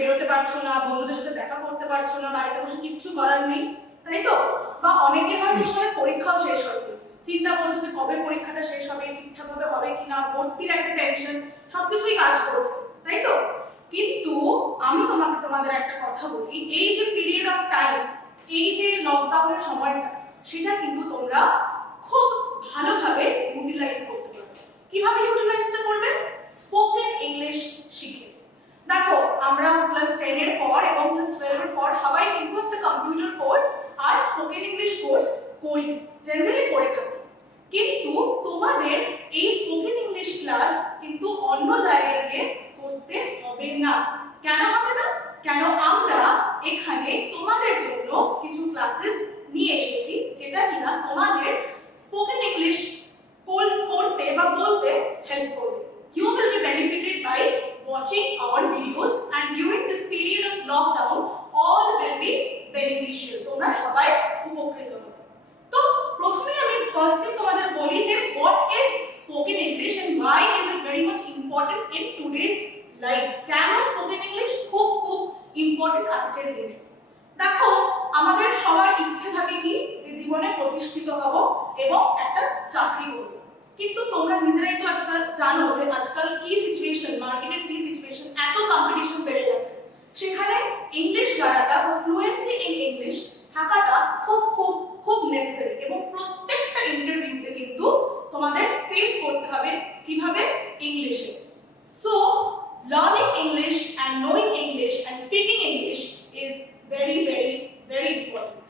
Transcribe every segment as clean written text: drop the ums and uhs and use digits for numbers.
বেরোতে পারছো না, বন্ধুদের সাথে দেখা করতে পারছো না, বাড়িতে বসে কিচ্ছু করার নেই, তাই তো? বা অনেকের হয়তো তোমাদের পরীক্ষাও শেষ হয়নি, চিন্তা করছো যে কবে পরীক্ষাটা শেষ হবে, ঠিকঠাকভাবে হবে কিনা, ভর্তির একটা টেনশন, সবকিছুই কাজ করছে, তাই তো? কিন্তু আমি তোমাদের একটা কথা বলি, এই যে পিরিয়ড অফ টাইম, এই যে লকডাউনের সময়টা, সেটা কিন্তু তোমরা খুব ভালোভাবে ইউটিলাইজ করতে পারবে। কিভাবে ইউটিলাইজটা করবে? স্পোকেন ইংলিশ শিখে। দেখো, আমরা ক্লাস 10 এর পর এবং ক্লাস 12 এর পর সবাই কিন্তু একটা কম্পিউটার কোর্স আর স্পোকেন ইংলিশ কোর্স করি, জেনারেলি করে থাকি। কিন্তু তোমাদের এই স্পোকেন ইংলিশ ক্লাস কিন্তু অন্য জায়গায় গিয়ে করতে হবে না। কেন হবে না? কেন আমরা এখানে তোমাদের জন্য কিছু ক্লাসেস নিয়ে এসেছি, যেটা কিনা তোমাদের স্পোকেন ইংলিশ করতে বা বলতে হেল্প করবে। You will be benefited by watching our videos, and during this period of lockdown all will be beneficial. তোমরা সবাই উপকৃত হবে। তো প্রথমে আমি ফার্স্টে তোমাদের বলি যে what is spoken English and why is it very much important in today's life? কেন স্পোকেন ইংলিশ খুব খুব ইম্পর্টেন্ট আজকের দিনে? দেখো, আমাদের সবার ইচ্ছে থাকে কি যে জীবনে প্রতিষ্ঠিত হব এবং একটা চাকরি করব। কিন্তু তোমরা নিজেরাই তো আজকাল জানো যে আজকাল কি সিচুয়েশন, মার্কেটের কি সিচুয়েশন, এত কম্পিটিশন বেড়ে গেছে। সেখানে ইংলিশ জানাটা বা ফ্লুয়েন্সি ইন ইংলিশ থাকাটা খুব খুব খুব নেসেসারি, এবং প্রত্যেকটা ইন্টারভিউতে কিন্তু তোমাদের ফেস করতে হবে কিভাবে ইংলিশে। So learning English and knowing English and speaking English is very very very important.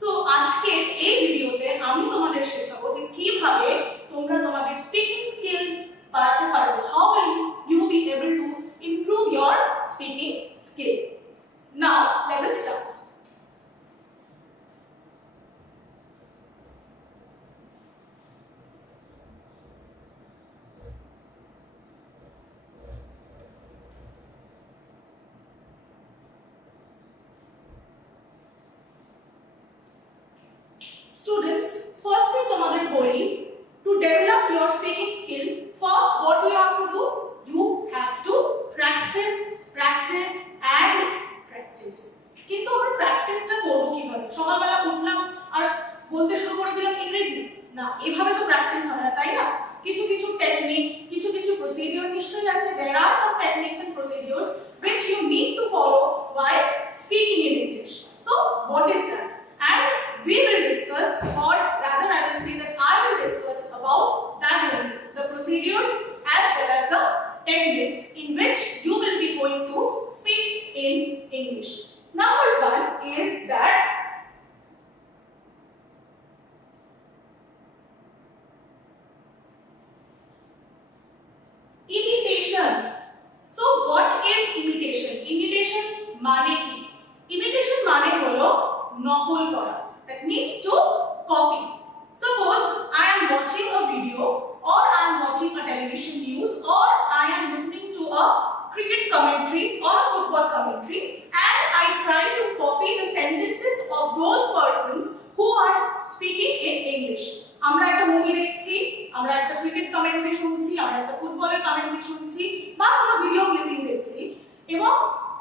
So আজকে এই ভিডিওতে আমি তোমাদের শেখাবো যে কিভাবে তোমরা তোমাদের স্পিকিং স্কিল বাড়াতে পারবে। How will you be able to improve your speaking skill. Now let us start. Students, firstly তোমাদের বলি, to develop your speaking skill, first what do you have to do? You have to practice, practice and practice. কিন্তু আমরা প্র্যাকটিসটা করব কিভাবে? সকালবেলা উঠলাম আর বলতে শুরু করে দিলাম ইংরেজি? না, এভাবে তো প্র্যাকটিস হয় না, তাই না? কিছু কিছু টেকনিক, কিছু কিছু প্রসিডিউর নিশ্চয়ই আছে। There are some techniques and procedures which you need to follow while speaking in English. So what is that? And we will discuss, or rather I will say that I will discuss about that only, the procedures as well as the techniques in which you will be going to speak in English. Number one is that imitation. So what is imitation? Imitation মানে কি? Imitation মানে হলো নকল করা। That means to copy. Suppose I am watching a video, or I am watching a television news, or I am listening to a cricket commentary or a football commentary, and I try to copy the sentences of those persons who are speaking in English. আমরা একটা মুভি দেখছি, আমরা একটা cricket commentary শুনছি, আমরা একটা ফুটবলের কমেন্ট্রি শুনছি, বা কোনো ভিডিও ক্লিপিং দেখছি, এবং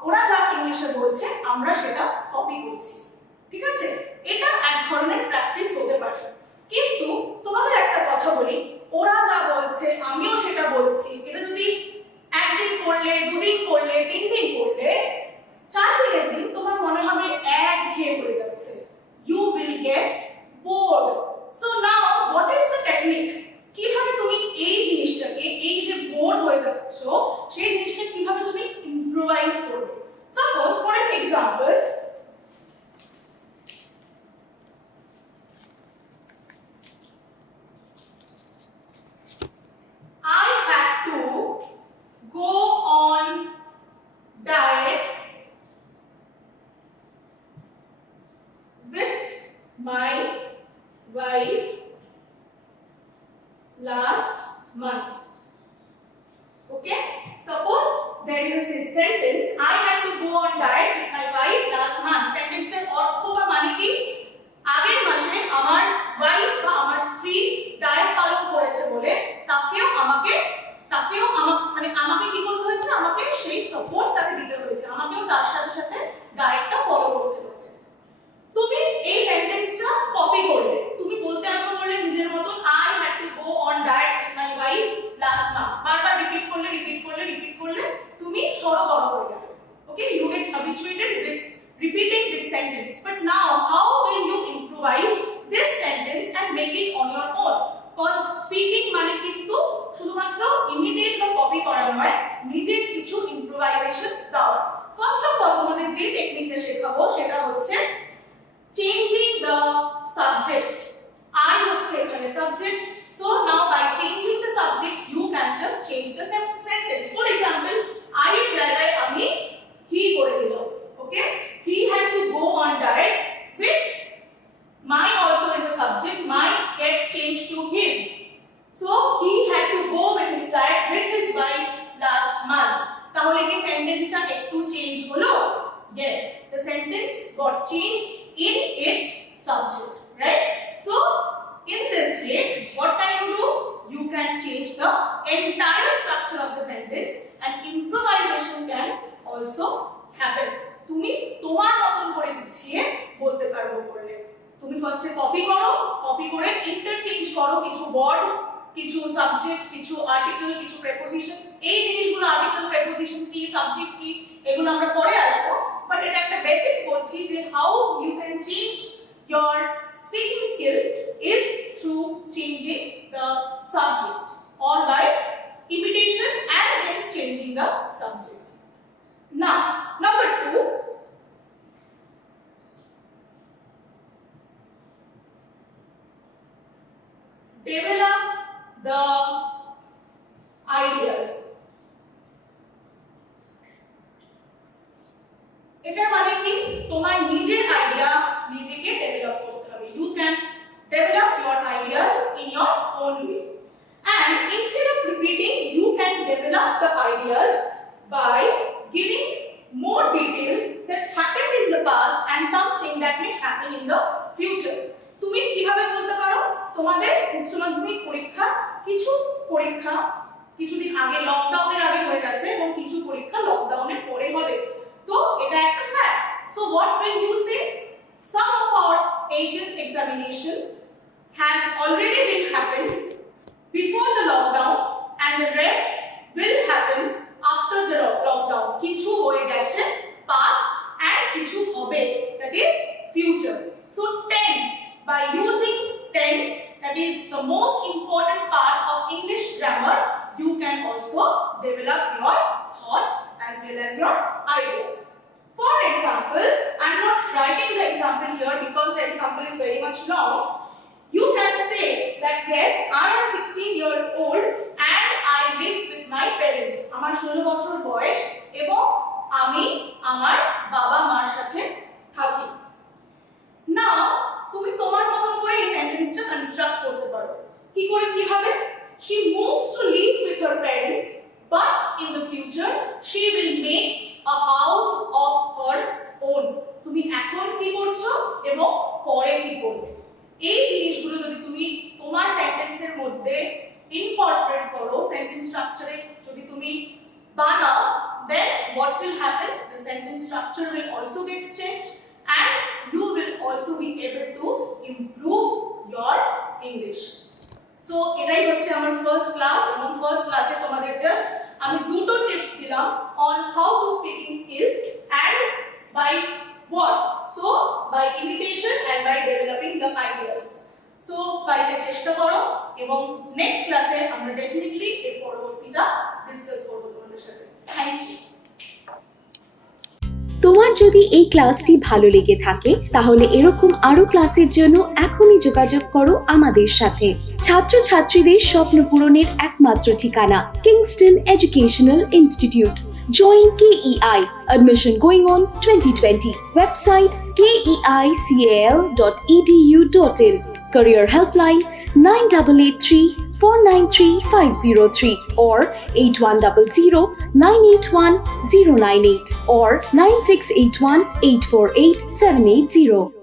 ওরা যা ইংলিশে বলছে আমরা সেটা কপি করছি। ঠিক আছে? এটা এক ধরনের প্র্যাকটিস হতে পারে। কিন্তু তোমাদের একটা কথা বলি, ওরা যা বলছে আমিও সেটা বলছি, এটা যদি একদিন করলে, দুদিন করলে, 3 দিন করলে, 4 দিনের দিন তোমার মনে হবে একঘেয়ে হয়ে যাচ্ছে। You will get bored. So now what is the technique? কিভাবে তুমি এই জিনিসটাকে, এই যে বোর হয়ে যাচ্ছ, সেই জিনিসটা কিভাবে তুমি ইমপ্রোভাইজ করবে? Suppose for an example, I had to go on to change হলো? Yes, the sentence got changed in its subject, right? So in this way, what can you do? You can change the entire structure of the sentence and improvisation can also happen. তুমি তোমার মতন করে গুছিয়ে বলতে পারবে বললে। তুমি ফার্স্টে কপি করো, কপি করে ইন্টারচেঞ্জ করো কিছু ওয়ার্ড, কিছু সাবজেক্ট, কিছু আর্টিকেল, কিছু প্রেপোজিশন। এই জিনিসগুলো আর্টিকেল, প্রেপোজিশন কি, সাবজেক্ট কি, এগুলো আমরা পরে আসবো, বাট এটা একটা বেসিক বলছি যে how you can change your speaking skill is through changing the subject or by imitation and then changing the subject. Now, number 2, develop the ideas. এটার মানে কি? তোমার নিজের আইডিয়া নিজেকে ডেভেলপ করতে হবে। You can develop your ideas in your own way. And instead of repeating, you can develop the ideas by giving more detail that happened in the past and something that may happen in the future. তুমি কিভাবে বলতে পারো? তোমাদের উচ্চ মাধ্যমিক পরীক্ষা কিছুদিন আগে লকডাউনের আগে হয়ে গেছে এবং কিছু পরীক্ষা লকডাউনের পরে হবে। তো এটা একটা fact. So what will you say? Some of our HS examination has already been happened before the lockdown and the rest will happen after the lockdown. কিছু হয়ে গেছে past and কিছু হবে, that is future. So tense, by using tense, that is the most important part of English grammar, you can also develop your thoughts as well as your ideas. For example, I am not writing the example here because the example is very much long. You can say that yes, I am 16 years old and I live with my parents. আমার 16 বছর বয়স এবং আমি আমার বাবা মার সাথে থাকি। Now, তুমি তোমার মতন করে এই সেন্টেন্সটা কনস্ট্রাক্ট করতে পারো। কিভাবে? She moves to live with her parents, but in the future she will make a house of her own. তুমি এখন কি করছো এবং পরে কি করবে? এই জিনিসগুলো যদি তুমি তোমার সেন্টেন্সের মধ্যে ইনকর্পোরেট করো, সেন্টেন্স স্ট্রাকচারে যদি তুমি বানাও, then what will happen? The sentence structure will also get changed and you will also be able to improve your English. So এটাই হচ্ছে আমার ফার্স্ট ক্লাস এবং ফার্স্ট ক্লাসে তোমাদের জাস্ট আমি দুটো টিপস দিলাম on how to speaking skill and by what? So by imitation and by developing the ideas. So বাড়িতে চেষ্টা করো এবং নেক্সট ক্লাসে আমরা ডেফিনেটলি এর পরবর্তীটা ডিসকাস করব তোমাদের সাথে। Thank you. তোমার যদি এই ক্লাসটি ভালো লেগে থাকে তাহলে এরকম আরো ক্লাসের জন্য এখনই যোগাযোগ করো আমাদের সাথে। ছাত্রছাত্রীদের স্বপ্ন পূরণের একমাত্র ঠিকানা Kingston educational institute. Join KEI. Admission going on 2020. Website keical.edu.in. Career helpline 9883 493 503 or 8100 981 098 or 9681 848 780.